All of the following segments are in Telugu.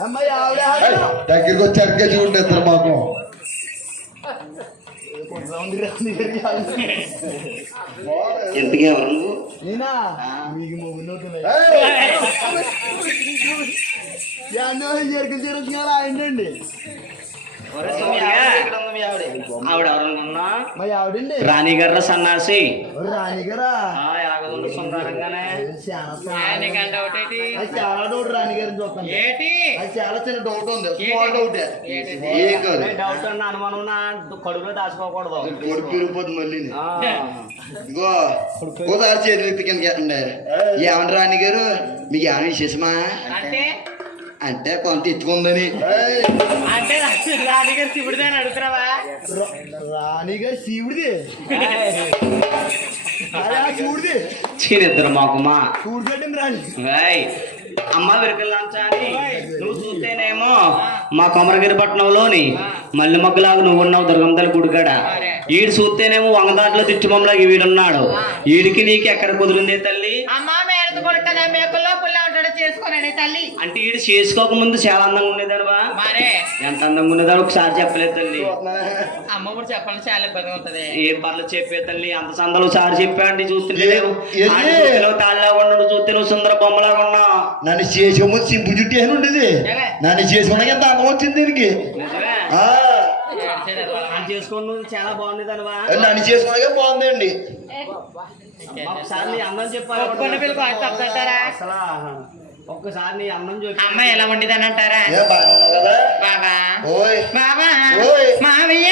అమ్మాయి ఆవిడ ఆవిడ. దగ్గరికి వచ్చి అడిగే చూడండి ఇద్దరు మాకు రౌండ్ రౌండ్ తిరిగి ఆవిడ. ఎంతగా ఎవరు నువ్వు నేనా మీకు మొగ్గున్నట్టున్నాయి ఏయ్! ఎన్నో జరుగులు జరుగుతున్నారా ఏంటండి ఆవిడ? ఎవరనుకున్నా మరి ఆవిడండి. రాణి గారు సన్నాసి? ఓ రాణి గారా ఆ, యాగదుండు సుందరంగానే చాలా డౌట్ రాణి గారిని చూస్తాను. అది చాలా చిన్న డౌట్ ఉంది. స్మాల్ డౌట్ ఏం కాదు డౌట్ అన్న అనుమానం నా కడుపులో దాచుకోకూడదు. కొడుకు పెరిగిపోతుంది మళ్ళీ. ఆ, ఇగో ఒకసారి చేతులు ఎత్తి కిందకి ఎత్తండి ఏమన్నా రాణి గారు మీకు ఏమైనా విశేషమా? అంటే? అంటే కొంత ఎత్తుకుందని రాణిగారు శివుడిదని అడుగుతున్నావా? రాణి గారు శివుడిది శివుడిది. చీరిద్దరు మాకుమా? రాణి? అమ్మ అని నువ్వు చూస్తేనేమో మా కొమరగిరి పట్టణంలోని మల్లి మగ్గులాగా నువ్వు ఉన్నావు దుర్గంతల గుడికాడ ఈడు చూస్తేనేమో వంగదాట్లో తిట్టుమంలాగా వీడున్నాడు ఈడికి నీకు ఎక్కడ కుదిరిందే తల్లి? అమ్మ మేడత కొడుతుందా మేకల్లో పుల్ల ఉంటాడో చేసుకోనండి తల్లి. అంటే ఈడు చేసుకోక ముందు చాలా అందంగా ఉండేదానివా మరే. ఎంత అందంగా ఉండేదాడు ఒకసారి చెప్పలేదు తల్లి. అమ్మ కూడా చెప్పాలని చాలా ఇబ్బంది ఉంటది. ఏం పర్లేదు చెప్పే తల్లి అంత సందలు సారి చెప్పాండి చూస్తుంటే లేవు ఏది? తాళ్ళలాగా ఉన్నాడు చూస్తే నువ్వు సుందర బొమ్మలాగా ఉన్నావు. నన్ను చేసే ముందు సింపు జుట్టు అని ఉండేది? నన్ను చేసుకున్నాక ఎంత అందం వచ్చింది దీనికి? నిజమే. ఆ, చేసుకుని నువ్వు చాలా నన్ను చేసుకున్నాక బాగుందండి. ఒకసారి నీ అందం చెప్పాలి ఒప్పుకున్న పిల్లలు తప్పుతారా అసలు ఒక్కసారి నీ అందం చెప్పి అమ్మ ఎలా వండిదని అంటారా? బాబా ఓయ్. బాబా మావయ్య?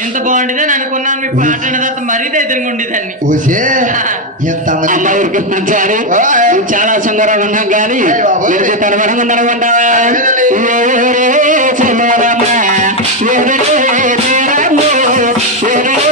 ఎంత బాగుండేదని అనుకున్నాను మీ పాట తర్వాత మరీ దగ్గరగా ఉండేదాన్ని. చాలా సుందరంగా ఉన్నాం కానీ తడబడంగా